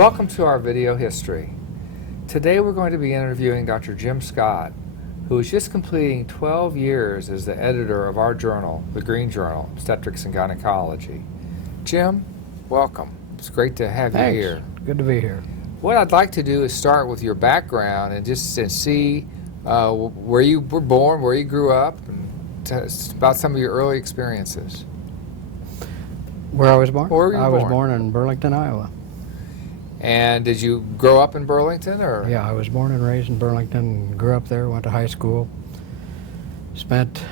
Welcome to our video history. Today we're going to be interviewing Dr. Jim Scot, who is just completing 12 years as the editor of our journal, the Green Journal, Obstetrics and Gynecology. Jim, welcome. It's great to have you here. Good to be here. What I'd like to do is start with your background and just see where you were born, where you grew up, and about some of your early experiences. Where I was born? Where were you I was born? born in Burlington, Iowa. And did you grow up in Burlington, or? Yeah, I was born and raised in Burlington, grew up there, went to high school, spent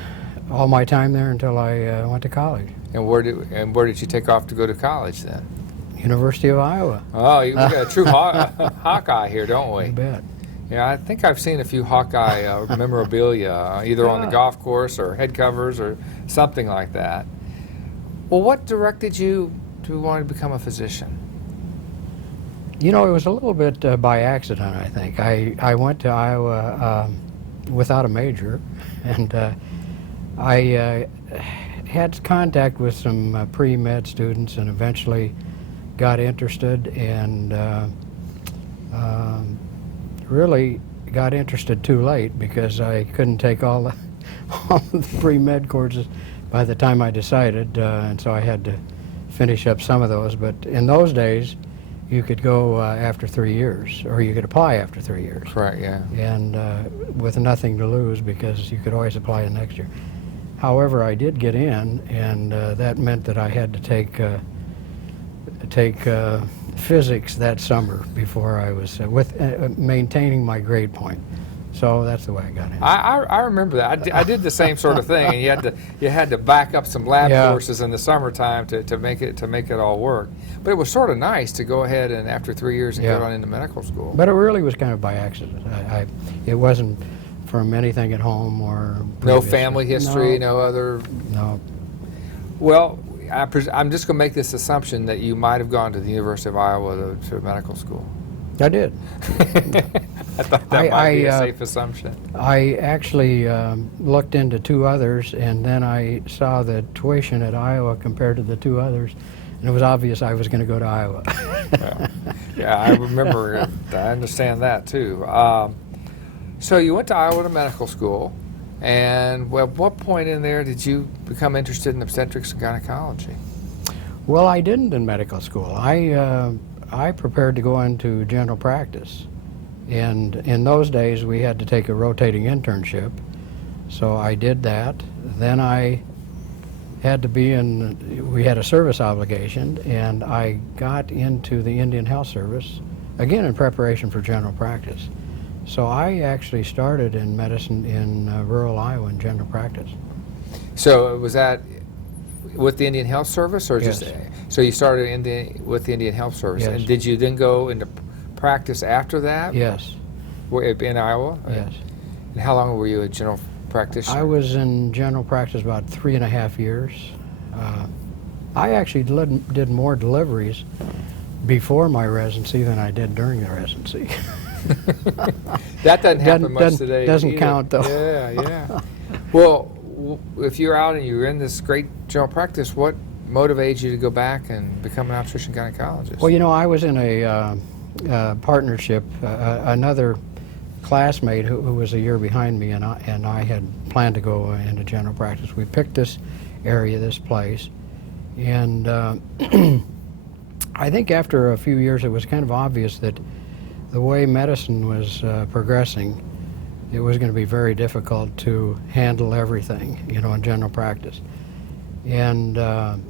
all my time there until I went to college. And where did you take off to go to college then? University of Iowa. Oh, we got a true Hawkeye here, don't we? You bet. Yeah, I think I've seen a few Hawkeye memorabilia, either on the golf course or head covers or something like that. Well, what directed you to want to become a physician? You know, it was a little bit by accident, I think. I went to Iowa without a major, and I had contact with some pre-med students and eventually got interested, and really got interested too late because I couldn't take all the pre-med courses by the time I decided, and so I had to finish up some of those. But in those days, you could go after 3 years, or you could apply after 3 years. Right, yeah. And with nothing to lose, because you could always apply the next year. However, I did get in, and that meant that I had to take physics that summer before I was with maintaining my grade point. So that's the way I got in. I remember that. I did the same sort of thing, and you had to back up some lab courses in the summertime to make it all work. But it was sort of nice to go ahead and after 3 years and get on into medical school. But it really was kind of by accident. It wasn't from anything at home or no family history, no other. No. Well, I'm just going to make this assumption that you might have gone to the University of Iowa to medical school. I did. I thought that might be a safe assumption. I actually looked into two others, and then I saw the tuition at Iowa compared to the two others, and it was obvious I was going to go to Iowa. Yeah, I remember. I understand that too. So you went to Iowa to medical school, and at what point in there did you become interested in obstetrics and gynecology? Well, I didn't in medical school. I prepared to go into general practice, and in those days we had to take a rotating internship, so I did that. Then I had to we had a service obligation, and I got into the Indian Health Service, again in preparation for general practice. So I actually started in medicine in rural Iowa in general practice. So was that with the Indian Health Service, or yes. just so you started with the Indian Health Service? Yes. And did you then go into practice after that? Yes. In Iowa? Yes. And how long were you a general practitioner? I was in general practice about 3.5 years. I actually did more deliveries before my residency than I did during the residency. That doesn't happen much today. Doesn't either. count though. Yeah. Well, if you're out and you're in this great general practice, what motivates you to go back and become an obstetrician gynecologist? Well, you know, I was in a partnership. Another classmate who was a year behind me, and I had planned to go into general practice. We picked this area, this place, and I think after a few years it was kind of obvious that the way medicine was progressing, it was going to be very difficult to handle everything, you know, in general practice. And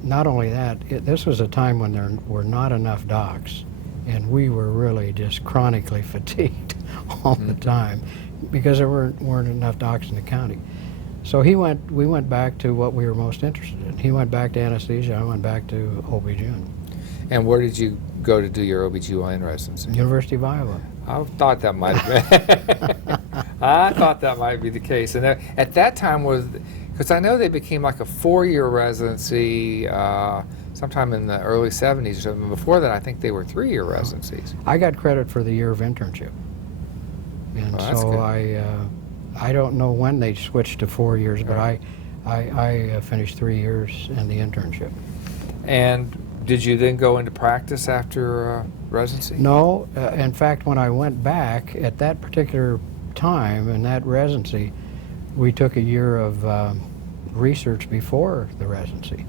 not only that, this was a time when there were not enough docs, and we were really just chronically fatigued all the time because there weren't enough docs in the county. So we went back to what we were most interested in. He went back to anesthesia, I went back to OBGYN. And where did you go to do your OBGYN residency? University of Iowa. I thought that might have been. I thought that might be the case. And at that time because I know they became like a 4-year residency sometime in the early 70s or something. Before that, I think they were 3-year residencies. I got credit for the year of internship. And so I don't know when they switched to 4 years, but I finished 3 years in the internship. And Did you then go into practice after residency? No, in fact, when I went back at that particular time in that residency, we took a year of research before the residency.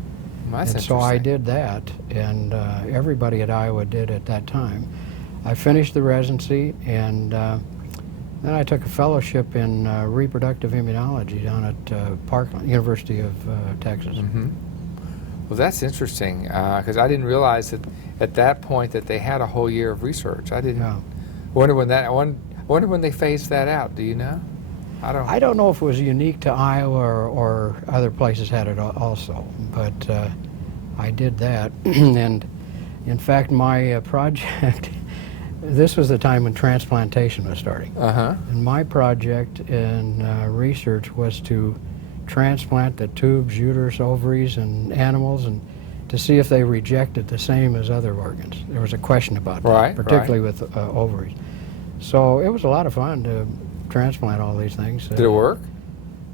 That's and so I did that, and everybody at Iowa did at that time. I finished the residency, and then I took a fellowship in reproductive immunology down at Parkland, University of Texas. Mm-hmm. Well, that's interesting, because I didn't realize that at that point that they had a whole year of research. I didn't. Yeah. Wonder when they phased that out. Do you know? I don't know if it was unique to Iowa or other places had it also, but I did that. And in fact, my project, this was the time when transplantation was starting. Uh-huh. And my project in research was to transplant the tubes, uterus, ovaries, and animals, and to see if they rejected the same as other organs. There was a question about that, particularly with ovaries. So it was a lot of fun to transplant all these things. Did it work?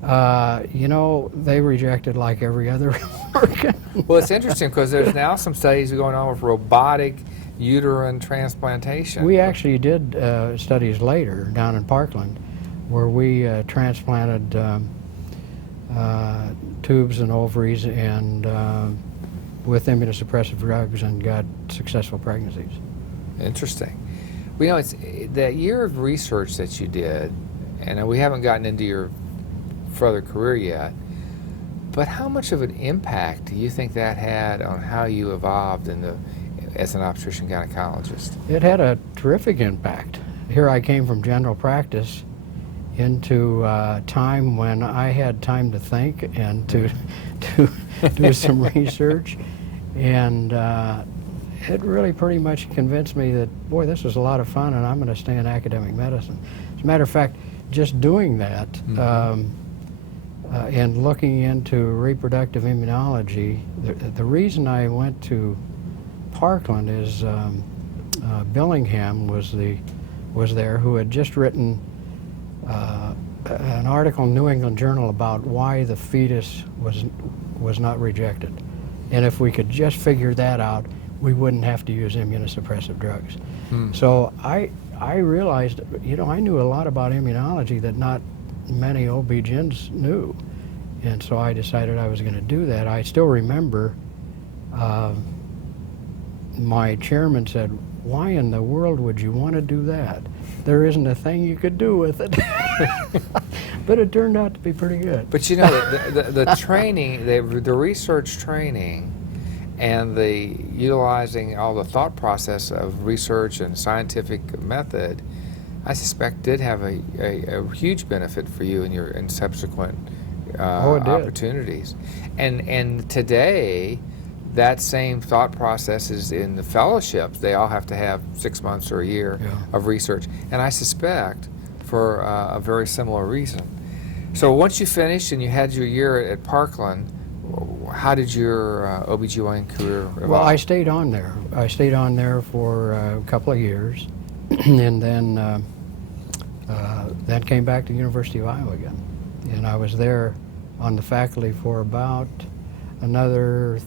You know, they rejected like every other organ. Well, it's interesting because there's now some studies going on with robotic uterine transplantation. We actually did studies later down in Parkland where we transplanted tubes and ovaries and with immunosuppressive drugs and got successful pregnancies. Interesting. Well, you know, it's that year of research that you did, and we haven't gotten into your further career yet, but how much of an impact do you think that had on how you evolved as an obstetrician gynecologist? It had a terrific impact. Here I came from general practice into a time when I had time to think and to do some research, and it really pretty much convinced me that, boy, this was a lot of fun and I'm going to stay in academic medicine. As a matter of fact, just doing that and looking into reproductive immunology, the reason I went to Parkland is Billingham was there, who had just written an article in New England Journal about why the fetus was not rejected. And if we could just figure that out, we wouldn't have to use immunosuppressive drugs. So I realized, you know, I knew a lot about immunology that not many OB-GYNs knew. And so I decided I was going to do that. I still remember my chairman said, "Why in the world would you want to do that? There isn't a thing you could do with it." But it turned out to be pretty good. But you know, the training, the research training, and the utilizing all the thought process of research and scientific method, I suspect did have a huge benefit for you in subsequent opportunities. And today, that same thought process is in the fellowships. They all have to have 6 months or a year of research, and I suspect for a very similar reason. So once you finished and you had your year at Parkland, how did your OBGYN career evolve? Well, I stayed on there. I stayed on there for a couple of years, and then came back to the University of Iowa again. And I was there on the faculty for about another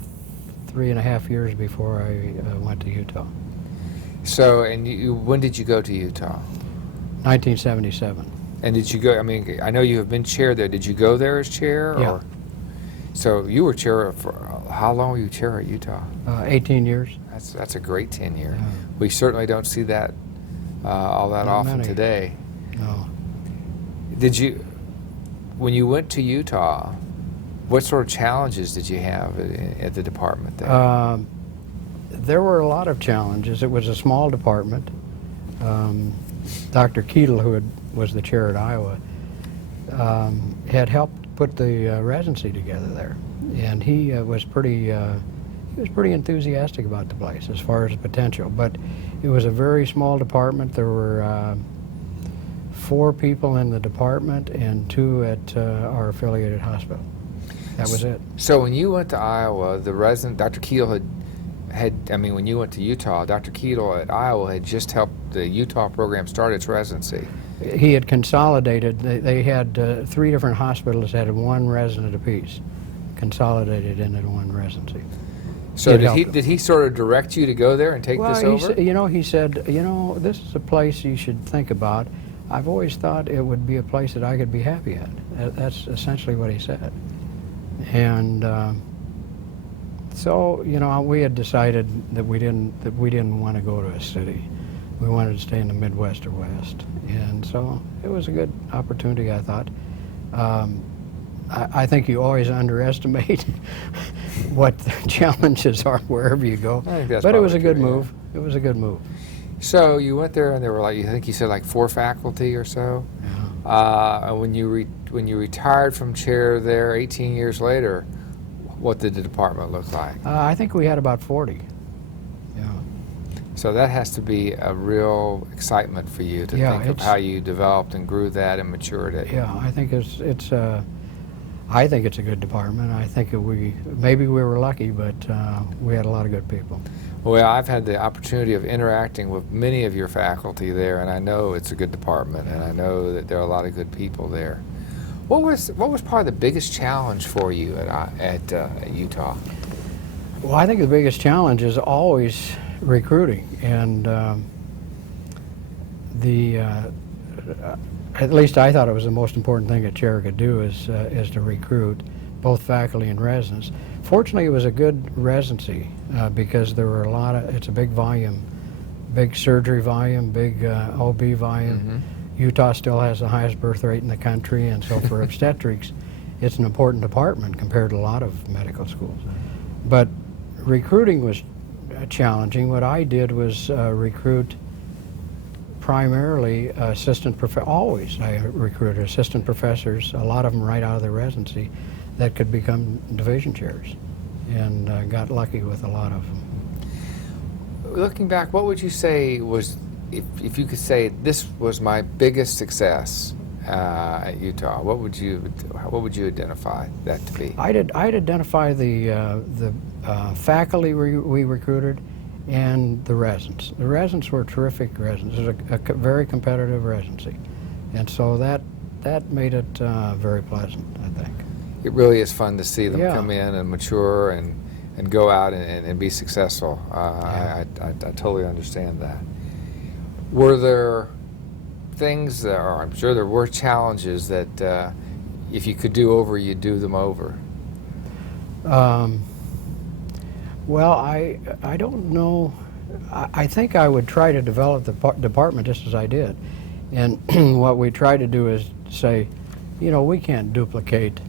3.5 years before I went to Utah. So, and when did you go to Utah? 1977. And did you go, I mean, I know you have been chair there. Did you go there as chair? Yeah. Or? So you were chair for, how long were you chair at Utah? 18 years. That's a great tenure. Yeah. We certainly don't see that all that Not often many. today. No. Did you, when you went to Utah, what sort of challenges did you have at the department there? There were a lot of challenges. It was a small department. Dr. Keetle, who was the chair at Iowa, had helped put the residency together there, and he was pretty enthusiastic about the place as far as potential. But it was a very small department. There were 4 people in the department and 2 at our affiliated hospital. That was it. So when you went to Iowa, the resident, Dr. Keetle when you went to Utah, Dr. Keetle at Iowa had just helped the Utah program start its residency. He had consolidated. They had 3 different hospitals that had 1 resident apiece, consolidated into 1 residency. So did he sort of direct you to go there and take this over? He said, this is a place you should think about. I've always thought it would be a place that I could be happy at. That's essentially what he said. And so, we had decided that we didn't want to go to a city. We wanted to stay in the Midwest or West. And so it was a good opportunity, I thought. I think you always underestimate what the challenges are wherever you go. But it was a good move. It was a good move. So you went there, and there were I think you said 4 faculty or so. Yeah. And when you retired from chair there 18 years later, what did the department look like? I think we had about 40. Yeah. So that has to be a real excitement for you to think of how you developed and grew that and matured it. Yeah, I think I think it's a good department. I think maybe we were lucky, but we had a lot of good people. Well, I've had the opportunity of interacting with many of your faculty there, and I know it's a good department, and I know that there are a lot of good people there. What was probably the biggest challenge for you at Utah? Well, I think the biggest challenge is always recruiting, and at least I thought it was the most important thing a chair could do is to recruit both faculty and residents. Fortunately, it was a good residency because there were it's a big volume, big surgery volume, big OB volume. Mm-hmm. Utah still has the highest birth rate in the country, and so for obstetrics, it's an important department compared to a lot of medical schools. But recruiting was challenging. What I did was recruit primarily assistant professors. Always I recruited assistant professors, a lot of them right out of their residency, that could become division chairs, and got lucky with a lot of them. Looking back, what would you say was, if you could say this was my biggest success at Utah, what would you identify that to be? I'd identify the faculty we recruited and the residents. The residents were terrific residents. It was a very competitive residency, and so that made it very pleasant, I think. It really is fun to see them Yeah. come in and mature and go out and be successful. Yeah. I totally understand that. Were there things, or I'm sure there were challenges that if you could do over, you'd do them over? Well, I don't know. I think I would try to develop the department just as I did. And what we try to do is say, we can't duplicate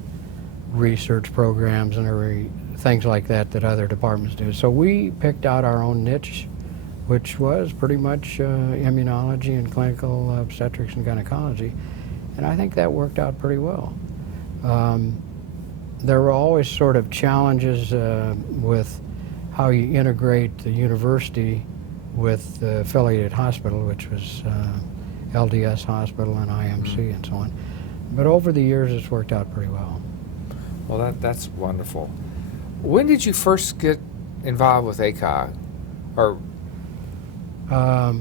research programs and things like that other departments do. So we picked out our own niche, which was pretty much immunology and clinical obstetrics and gynecology. And I think that worked out pretty well. There were always sort of challenges with how you integrate the university with the affiliated hospital, which was LDS Hospital and IMC and so on. But over the years, it's worked out pretty well. Well, that's wonderful. When did you first get involved with ACOG? Or I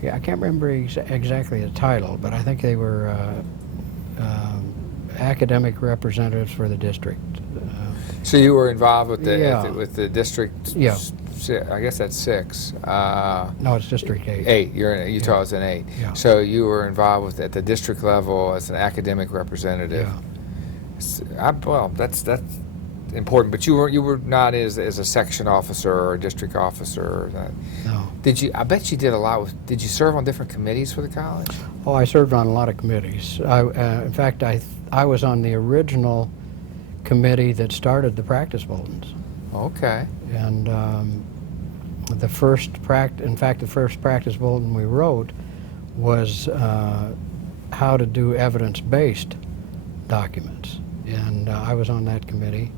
can't remember exactly the title, but I think they were academic representatives for the district. So you were involved with the Yeah. with the district? Yeah. I guess that's 6. No, it's District 8. 8. You're in Utah is an 8. Yeah. So you were involved at the district level as an academic representative. Yeah. Well, that's important. But you were not as a section officer or a district officer. No. Did you? I bet you did a lot with. Did you serve on different committees for the college? Oh, I served on a lot of committees. In fact, I was on the original committee that started the practice bulletins. Okay. And the first practice bulletin we wrote was how to do evidence-based documents. And I was on that committee.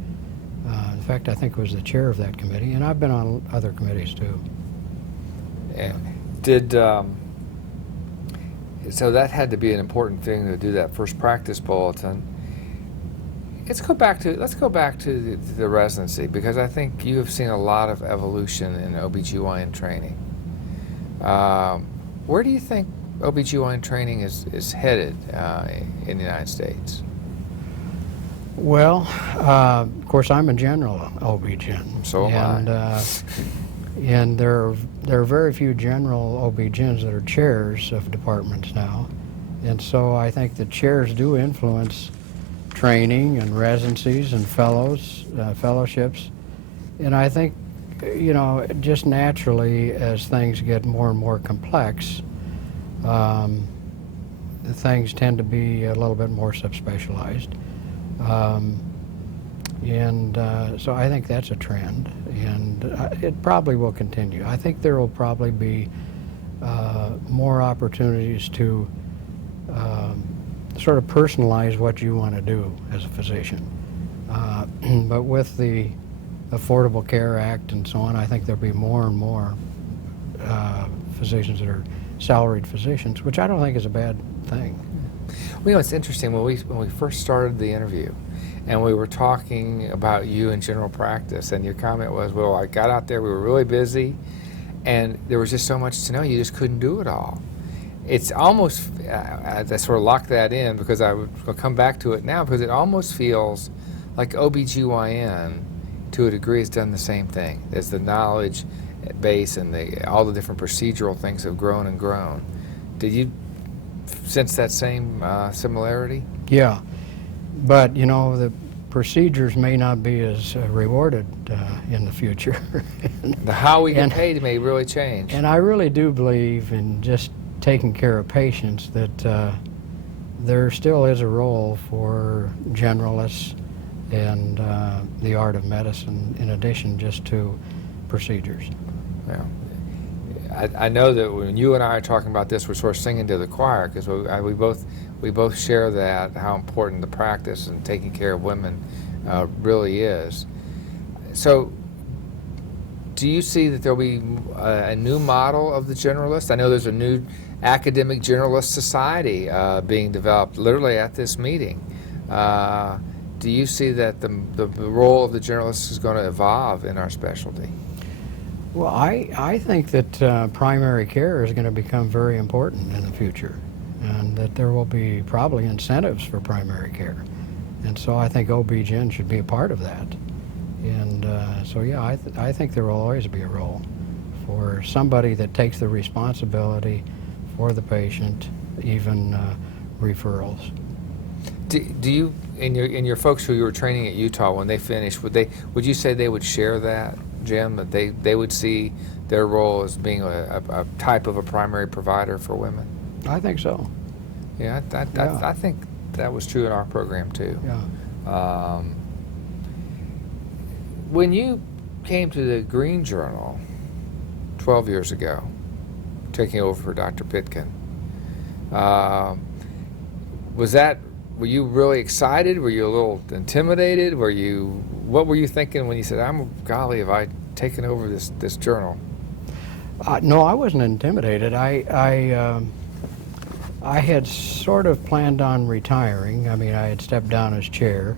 In fact, I think I was the chair of that committee, and I've been on other committees too. And so that had to be an important thing to do that first practice bulletin. Let's go back to the residency, because I think you have seen a lot of evolution in OBGYN training. Where do you think OBGYN training is headed in the United States? Well, of course, I'm a general OB-GYN. So am I. And there are very few general OB-GYNs that are chairs of departments now. And so I think the chairs do influence training and residencies and fellowships. And I think, you know, just naturally as things get more and more complex, things tend to be a little bit more subspecialized. So I think that's a trend, and it probably will continue. I think there will probably be more opportunities to sort of personalize what you want to do as a physician. But with the Affordable Care Act and so on, I think there'll be more and more physicians that are salaried physicians, which I don't think is a bad thing. Well, you know, it's interesting, when we first started the interview and we were talking about you in general practice, and your comment was, well, I got out there, we were really busy, and there was just so much to know, you just couldn't do it all. It's almost, I sort of locked that in because I'll come back to it now, because it almost feels like OBGYN, to a degree, has done the same thing. As the knowledge base and all the different procedural things have grown and grown. Did you sense that same similarity? Yeah, but you know, the procedures may not be as rewarded in the future. The how we get paid may really change. And I really do believe in just taking care of patients, that there still is a role for generalists and the art of medicine, in addition just to procedures. Yeah. I know that when you and I are talking about this, we're sort of singing to the choir, because we both share that, how important the practice and taking care of women really is. So, do you see that there'll be a new model of the generalist? I know there's a new academic generalist society being developed literally at this meeting. Do you see that the role of the generalist is going to evolve in our specialty? Well, I think that primary care is going to become very important in the future, and that there will be probably incentives for primary care. And so I think OB-GYN should be a part of that. And so yeah, I think there will always be a role for somebody that takes the responsibility for the patient, even referrals. Do you, in your folks who you were training at Utah, when they finished, would you say they would share that, Jim, that they would see their role as being a type of a primary provider for women? I think so. Yeah, I think that was true in our program too. Yeah. When you came to the Green Journal 12 years ago, taking over for Dr. Pitkin, were you really excited? Were you a little intimidated? What were you thinking when you said, golly, have I taken over this journal? No, I wasn't intimidated. I had sort of planned on retiring. I mean, I had stepped down as chair,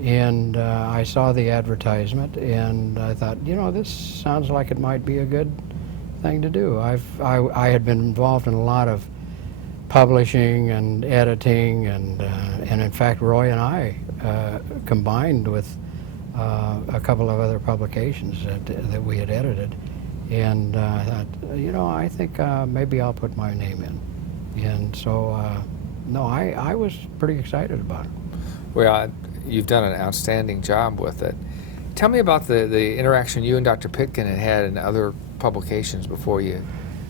and I saw the advertisement, and I thought, you know, this sounds like it might be a good thing to do. I had been involved in a lot of publishing and editing, and in fact, Roy and I combined with a couple of other publications that we had edited, and I thought, you know, I think maybe I'll put my name in. And so, no, I was pretty excited about it. Well, you've done an outstanding job with it. Tell me about the interaction you and Dr. Pitkin had in other publications before you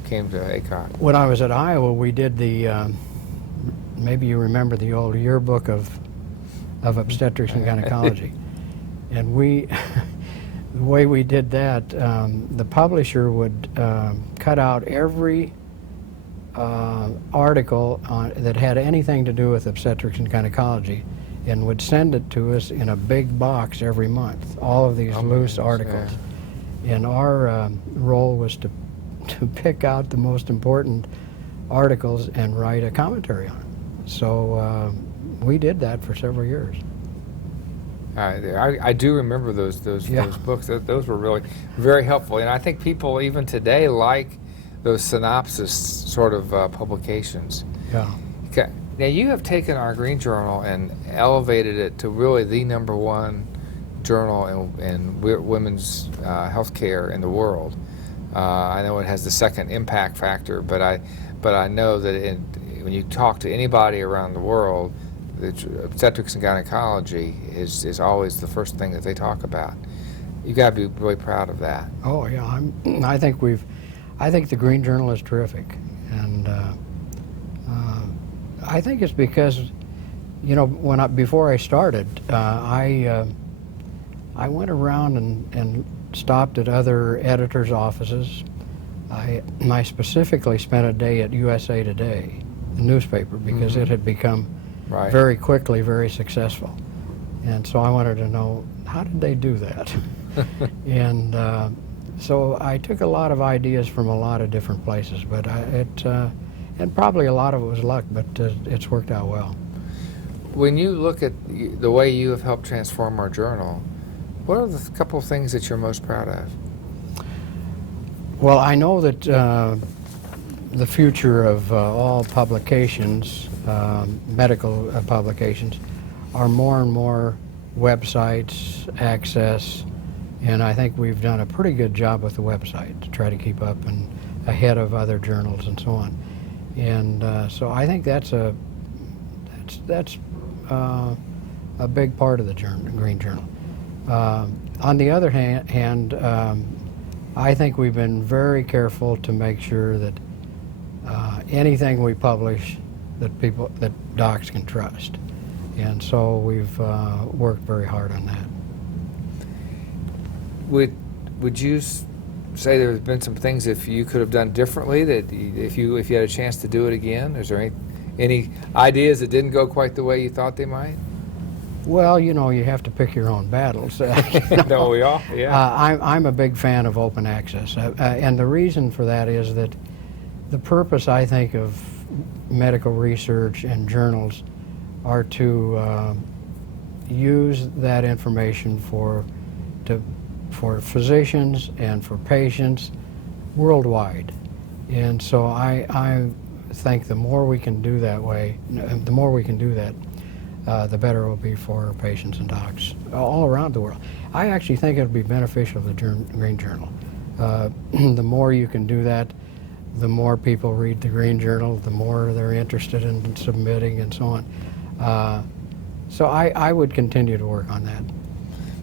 came to ACOG. When I was at Iowa, we did the, maybe you remember the old yearbook of Obstetrics and Gynecology. And the way we did that, the publisher would cut out every article that had anything to do with obstetrics and gynecology, and would send it to us in a big box every month, all of these loose articles. Yeah. And our role was to pick out the most important articles and write a commentary on it. So we did that for several years. I do remember those books. Those were really very helpful, and I think people even today like those synopsis sort of publications. Yeah. Okay. Now, you have taken our Green Journal and elevated it to really the #1 journal in women's healthcare in the world. I know it has the second impact factor, but I know that when you talk to anybody around the world, obstetrics and gynecology is always the first thing that they talk about. You got to be really proud of that. Oh yeah, I think the Green Journal is terrific, and I think it's because, you know, before I started, I went around and stopped at other editors' offices. I specifically spent a day at USA Today, the newspaper, because it had become very quickly very successful. And so I wanted to know, how did they do that? And so I took a lot of ideas from a lot of different places, but and probably a lot of it was luck, but it's worked out well. When you look at the way you have helped transform our journal, what are the couple of things that you're most proud of? Well, I know that the future of all publications, medical publications, are more and more websites, access, and I think we've done a pretty good job with the website to try to keep up and ahead of other journals and so on. And so I think that's a big part of the Green Journal. On the other hand, I think we've been very careful to make sure that anything we publish that docs can trust, and so we've worked very hard on that. Would you say there have been some things if you could have done differently, that if you had a chance to do it again? Is there any ideas that didn't go quite the way you thought they might? Well, you know, you have to pick your own battles. No, we all, yeah. I'm a big fan of open access, and the reason for that is that the purpose, I think, of medical research and journals are to use that information for physicians and for patients worldwide. And so I think the more we can do that way, the more we can do that, the better it will be for patients and docs all around the world. I actually think it would be beneficial to the Green Journal. The more you can do that, the more people read the Green Journal, the more they're interested in submitting and so on. So I would continue to work on that.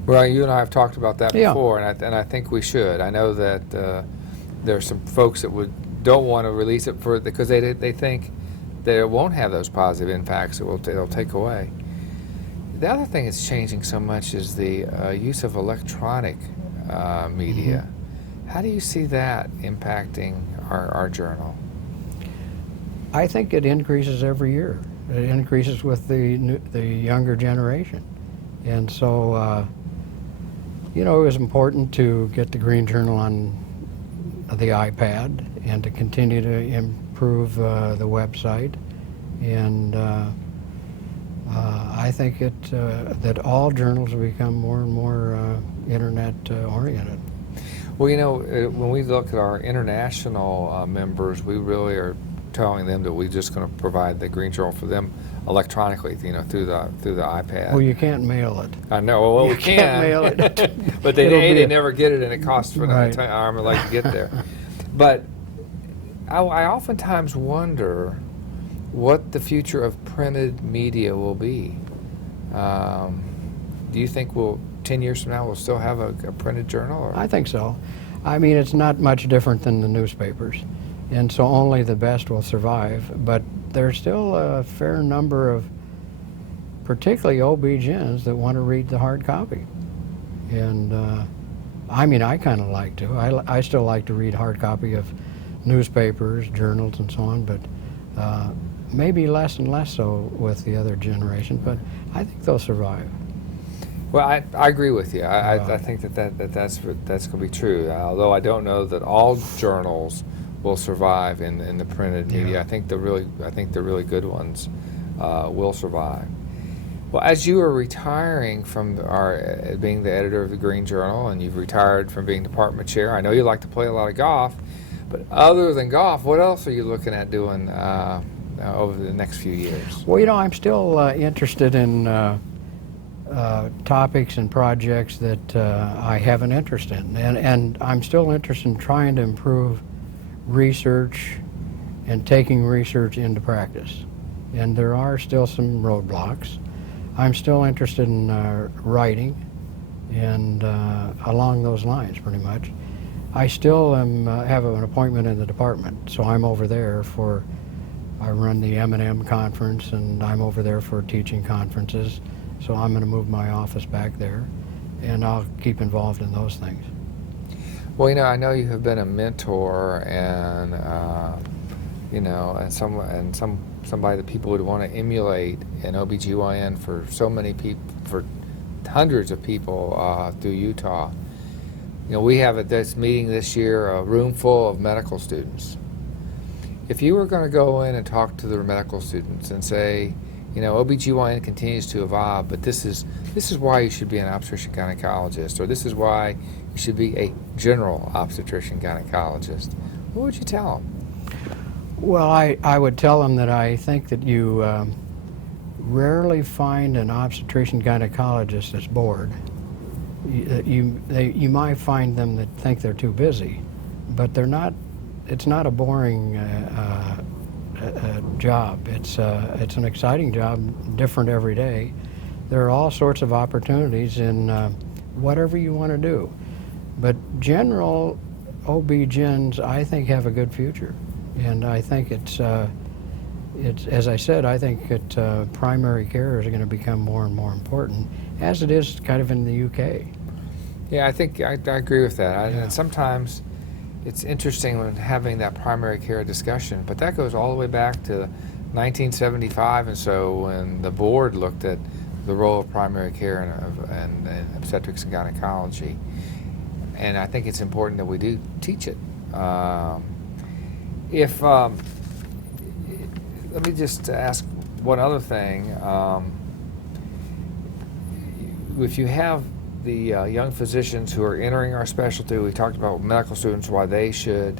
Well, you and I have talked about that before, and I think we should. I know that there are some folks that don't want to release it because they think that it won't have those positive impacts. It'll take away. The other thing that's changing so much is the use of electronic media. Mm-hmm. How do you see that impacting our journal? I think it increases every year. It increases with the younger generation, and so you know, it was important to get the Green Journal on the iPad and to continue to improve the website. And I think that all journals will become more and more internet oriented. Well, you know, when we look at our international members, we really are telling them that we're just going to provide the Green Journal for them electronically, you know, through the iPad. Well, you can't mail it. I know. Well, you we can't mail it. But they never get it, and it costs for an arm and leg to get there. But I oftentimes wonder what the future of printed media will be. Do you think 10 years from now, we'll still have a printed journal? Or? I think so. I mean, it's not much different than the newspapers, and so only the best will survive. But there's still a fair number of, particularly OBGYNs, that want to read the hard copy. And I mean, I kind of like to. I still like to read hard copy of newspapers, journals, and so on, but maybe less and less so with the other generation, but I think they'll survive. Well, I agree with you. I think that's going to be true, although I don't know that all journals will survive in the printed media. I think the really good ones will survive. Well, as you are retiring from being the editor of the Green Journal, and you've retired from being department chair, I know you like to play a lot of golf, but other than golf, what else are you looking at doing over the next few years? Well, you know, I'm still interested in topics and projects that I have an interest in, and I'm still interested in trying to improve research and taking research into practice. And there are still some roadblocks. I'm still interested in writing and along those lines, pretty much. I still have an appointment in the department, so I'm over there I run the M&M conference, and I'm over there for teaching conferences, so I'm going to move my office back there, and I'll keep involved in those things. Well, you know, I know you have been a mentor and you know, and somebody that people would want to emulate in OBGYN for so many people, for hundreds of people through Utah. You know, we have at this meeting this year a room full of medical students. If you were going to go in and talk to the medical students and say, you know, OBGYN continues to evolve, but this is why you should be an obstetrician gynecologist, or this is why you should be a general obstetrician gynecologist, what would you tell them? Well, I would tell them that I think that you rarely find an obstetrician gynecologist that's bored. You might find them that think they're too busy, but they're not. It's not a boring job. It's an exciting job, different every day. There are all sorts of opportunities in whatever you want to do. But general OB-GYNs, I think, have a good future. And I think it's as I said, I think that primary care is going to become more and more important, as it is kind of in the UK. Yeah, I think I agree with that. Yeah. And sometimes it's interesting when having that primary care discussion, but that goes all the way back to 1975, and so when the board looked at the role of primary care and obstetrics and gynecology, and I think it's important that we do teach it. Let me just ask one other thing. If you have the young physicians who are entering our specialty, we talked about medical students, why they should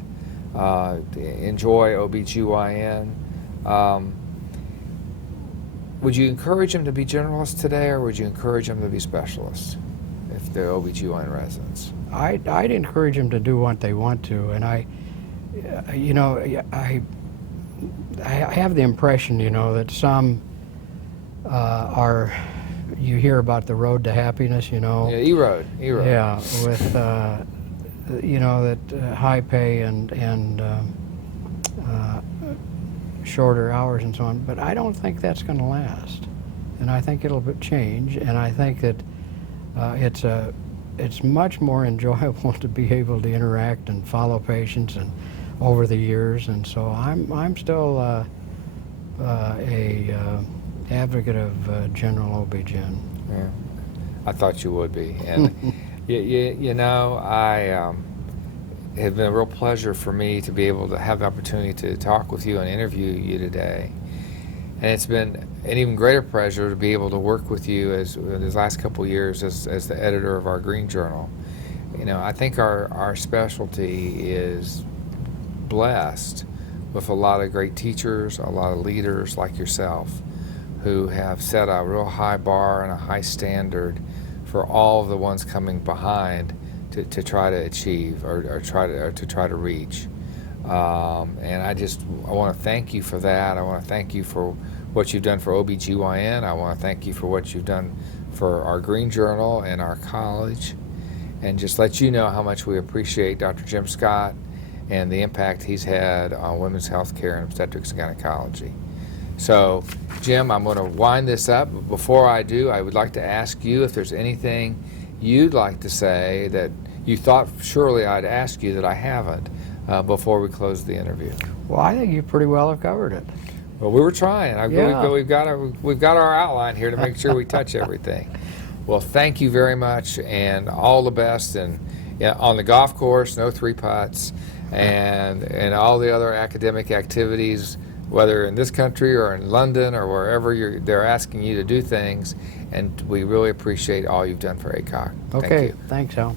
enjoy OBGYN. Would you encourage them to be generalists today, or would you encourage them to be specialists if they're OBGYN residents? I'd encourage them to do what they want to, and I have the impression, you know, that some you hear about the road to happiness, you know. Yeah, E-road. Yeah, with you know, that high pay and shorter hours and so on. But I don't think that's going to last, and I think it'll change. And I think that it's much more enjoyable to be able to interact and follow patients and over the years. And so I'm still a advocate of general OB-GYN. Yeah, I thought you would be. And you know, it has been a real pleasure for me to be able to have the opportunity to talk with you and interview you today. And it's been an even greater pleasure to be able to work with you as these last couple of years as the editor of our Green Journal. You know, I think our specialty is blessed with a lot of great teachers, a lot of leaders like yourself, who have set a real high bar and a high standard for all of the ones coming behind to try to achieve or to try to reach. And I want to thank you for that. I want to thank you for what you've done for OBGYN. I want to thank you for what you've done for our Green Journal and our college, and just let you know how much we appreciate Dr. Jim Scot and the impact he's had on women's health care and obstetrics and gynecology. So, Jim, I'm going to wind this up. Before I do, I would like to ask you if there's anything you'd like to say that you thought surely I'd ask you that I haven't before we close the interview. Well, I think you pretty well have covered it. Well, we were trying. Yeah. We've got our outline here to make sure we touch everything. Well, thank you very much, and all the best. And on the golf course, no 3 putts, and all the other academic activities, whether in this country or in London or wherever they're asking you to do things. And we really appreciate all you've done for ACOG. Okay, Thank you. thanks, Hal.